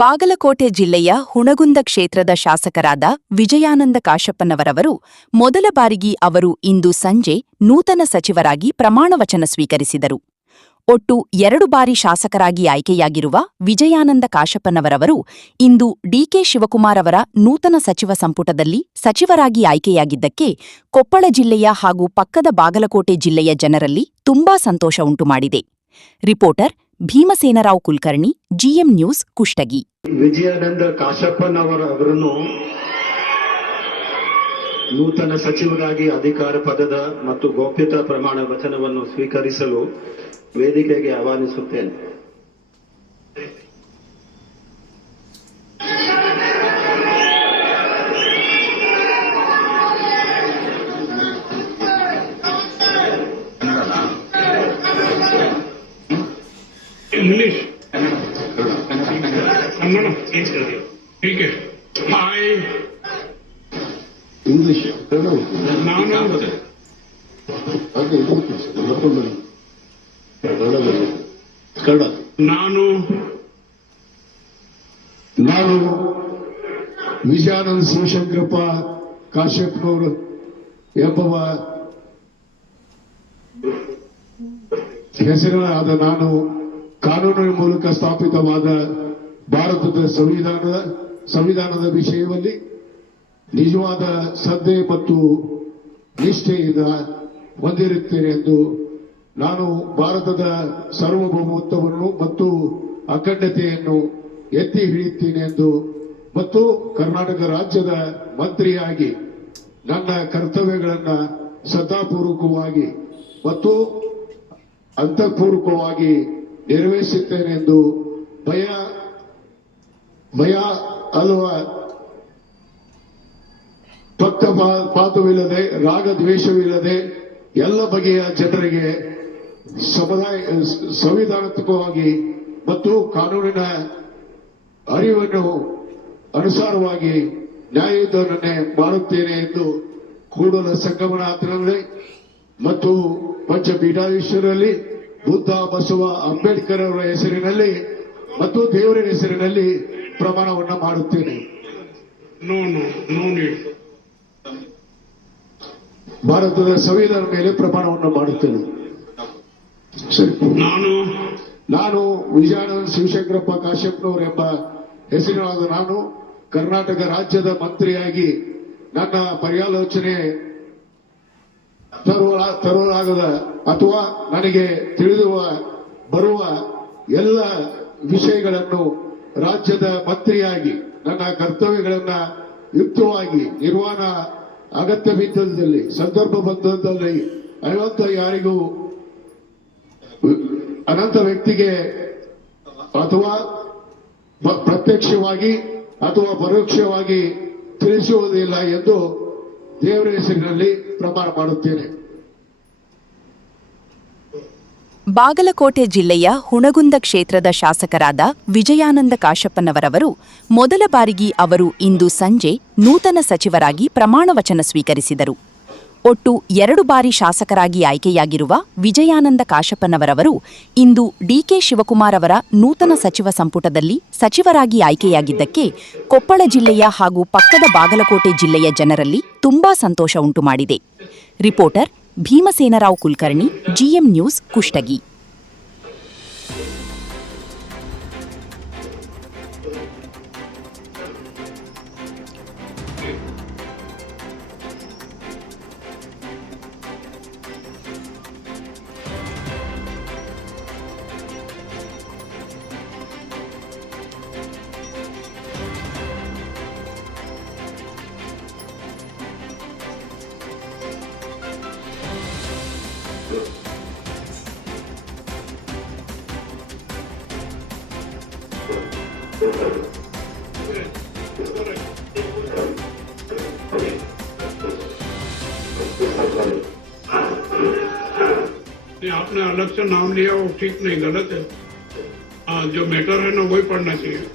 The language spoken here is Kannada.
ಬಾಗಲಕೋಟೆ ಜಿಲ್ಲೆಯ ಹುಣಗುಂದ ಕ್ಷೇತ್ರದ ಶಾಸಕರಾದ ವಿಜಯಾನಂದ ಕಾಶಪ್ಪನವರವರು ಮೊದಲ ಬಾರಿಗೆ ಅವರು ಇಂದು ಸಂಜೆ ನೂತನ ಸಚಿವರಾಗಿ ಪ್ರಮಾಣವಚನ ಸ್ವೀಕರಿಸಿದರು. ಒಟ್ಟು 2 ಬಾರಿ ಶಾಸಕರಾಗಿ ಆಯ್ಕೆಯಾಗಿರುವ ವಿಜಯಾನಂದ ಕಾಶಪ್ಪನವರವರು ಇಂದು ಡಿಕೆ ಶಿವಕುಮಾರ್ ಅವರ ನೂತನ ಸಚಿವ ಸಂಪುಟದಲ್ಲಿ ಸಚಿವರಾಗಿ ಆಯ್ಕೆಯಾಗಿದ್ದಕ್ಕೆ ಕೊಪ್ಪಳ ಜಿಲ್ಲೆಯ ಹಾಗೂ ಪಕ್ಕದ ಬಾಗಲಕೋಟೆ ಜಿಲ್ಲೆಯ ಜನರಲ್ಲಿ ತುಂಬಾ ಸಂತೋಷ ಉಂಟುಮಾಡಿದೆ. Reporter Bhimasenarao Kulkarni, GM news, Kushtagi. Vijayananda ಕಾಶಪ್ಪನವರನ್ನು ನೂತನ ಸಚಿವರಾಗಿ ಅಧಿಕಾರ ಪದದ ಮತ್ತು ಗೌಪ್ಯತಾ ಪ್ರಮಾಣ ವಚನವನ್ನು ಸ್ವೀಕರಿಸಲು ವೇದಿಕೆಗೆ ಆಹ್ವಾನಿಸುತ್ತೇನೆ. इंग्लिश कन्नड़ चेंज कर दिया, ठीक है. हाय ಇಂಗ್ಲಿಷ್ ನಾನು ವಿಜಯಾನಂದ ಶಿವಶಂಕರಪ್ಪ ಕಾಶ್ಯಪ್ನವರು ಎಂಬುವ ಹೆಸರಿನಾದ ನಾನು ಕಾನೂನಿನ ಮೂಲಕ ಸ್ಥಾಪಿತವಾದ ಭಾರತದ ಸಂವಿಧಾನದ ವಿಷಯದಲ್ಲಿ ನಿಜವಾದ ಶ್ರದ್ಧೆ ಮತ್ತು ನಿಷ್ಠೆಯಿಂದ ಹೊಂದಿರುತ್ತೇನೆ ಎಂದು ನಾನು ಭಾರತದ ಸಾರ್ವಭೌಮತ್ವವನ್ನು ಮತ್ತು ಅಖಂಡತೆಯನ್ನು ಎತ್ತಿ ಹಿಡಿಯುತ್ತೇನೆ ಎಂದು ಮತ್ತು ಕರ್ನಾಟಕ ರಾಜ್ಯದ ಮಂತ್ರಿಯಾಗಿ ನನ್ನ ಕರ್ತವ್ಯಗಳನ್ನು ಶ್ರದ್ಧಾಪೂರ್ವಕವಾಗಿ ಮತ್ತು ಅಂತಃಪೂರ್ವಕವಾಗಿ ನೆರವೇರಿಸುತ್ತೇನೆ ಎಂದು ಭಯ ಅಲ್ವ ಪಕ್ಷಪಾತವಿಲ್ಲದೆ ರಾಗದ್ವೇಷವಿಲ್ಲದೆ ಎಲ್ಲ ಬಗೆಯ ಜನರಿಗೆ ಸಂವಿಧಾನಾತ್ಮಕವಾಗಿ ಮತ್ತು ಕಾನೂನಿನ ಅರಿವನ್ನು ಅನುಸಾರವಾಗಿ ನ್ಯಾಯಯುತವನ್ನೇ ಮಾಡುತ್ತೇನೆ ಎಂದು ಕೂಡಲ ಸಂಗಮನಾಥನಲ್ಲಿ ಮತ್ತು ಪಂಚಪೀಠಾಧೀಶರಲ್ಲಿ ಬುದ್ಧ, ಬಸವ, ಅಂಬೇಡ್ಕರ್ ಅವರ ಹೆಸರಿನಲ್ಲಿ ಮತ್ತು ದೇವರ ಹೆಸರಿನಲ್ಲಿ ಪ್ರಮಾಣವನ್ನು ಮಾಡುತ್ತೇನೆ. ಭಾರತದ ಸಂವಿಧಾನದ ಮೇಲೆ ಪ್ರಮಾಣವನ್ನು ಮಾಡುತ್ತೇನೆ. ನಾನು ವಿಜಯಾನಂದ ಶಿವಶಂಕರಪ್ಪ ಕಾಶ್ಯಪ್ನವರೆಂಬ ಹೆಸರಿನಾದ ನಾನು ಕರ್ನಾಟಕ ರಾಜ್ಯದ ಮಂತ್ರಿಯಾಗಿ ನನ್ನ ಪರ್ಯಾಲೋಚನೆ ತರುವಾಗದ ಅಥವಾ ನನಗೆ ತಿಳಿದುವ ಬರುವ ಎಲ್ಲ ವಿಷಯಗಳನ್ನು ರಾಜ್ಯದ ಮಂತ್ರಿಯಾಗಿ ನನ್ನ ಕರ್ತವ್ಯಗಳನ್ನು ಯುಕ್ತವಾಗಿ ನಿರ್ವಹಣಾ ಅಗತ್ಯ ಬಿದ್ದಲ್ಲಿ ಸಂದರ್ಭ ಬಂದಲ್ಲಿ ಯಾರಿಗೂ ಅನಂತ ವ್ಯಕ್ತಿಗೆ ಅಥವಾ ಪ್ರತ್ಯಕ್ಷವಾಗಿ ಅಥವಾ ಪರೋಕ್ಷವಾಗಿ ತಿಳಿಸುವುದಿಲ್ಲ ಎಂದು ದೇವರ ಹೆಸರಿನಲ್ಲಿ ಪ್ರಮಾಣ ಮಾಡುತ್ತೇನೆ. ಬಾಗಲಕೋಟೆ ಜಿಲ್ಲೆಯ ಹುಣಗುಂದ ಕ್ಷೇತ್ರದ ಶಾಸಕರಾದ ವಿಜಯಾನಂದ ಕಾಶಪ್ಪನವರವರು ಮೊದಲ ಬಾರಿಗೆ ಅವರು ಇಂದು ಸಂಜೆ ನೂತನ ಸಚಿವರಾಗಿ ಪ್ರಮಾಣವಚನ ಸ್ವೀಕರಿಸಿದರು. ಒಟ್ಟು 2 ಬಾರಿ ಶಾಸಕರಾಗಿ ಆಯ್ಕೆಯಾಗಿರುವ ವಿಜಯಾನಂದ ಕಾಶಪ್ಪನವರವರು ಇಂದು ಡಿಕೆ ಶಿವಕುಮಾರ್ ಅವರ ನೂತನ ಸಚಿವ ಸಂಪುಟದಲ್ಲಿ ಸಚಿವರಾಗಿ ಆಯ್ಕೆಯಾಗಿದ್ದಕ್ಕೆ ಕೊಪ್ಪಳ ಜಿಲ್ಲೆಯ ಹಾಗೂ ಪಕ್ಕದ ಬಾಗಲಕೋಟೆ ಜಿಲ್ಲೆಯ ಜನರಲ್ಲಿ ತುಂಬಾ ಸಂತೋಷ ಉಂಟುಮಾಡಿದೆ. Reporter Bhimasenarao Kulkarni, GM news, Kushtagi. आपने अलग से नाम लिया वो ठीक नहीं, गलत है. जो मैटर है ना वही पढ़ना चाहिए.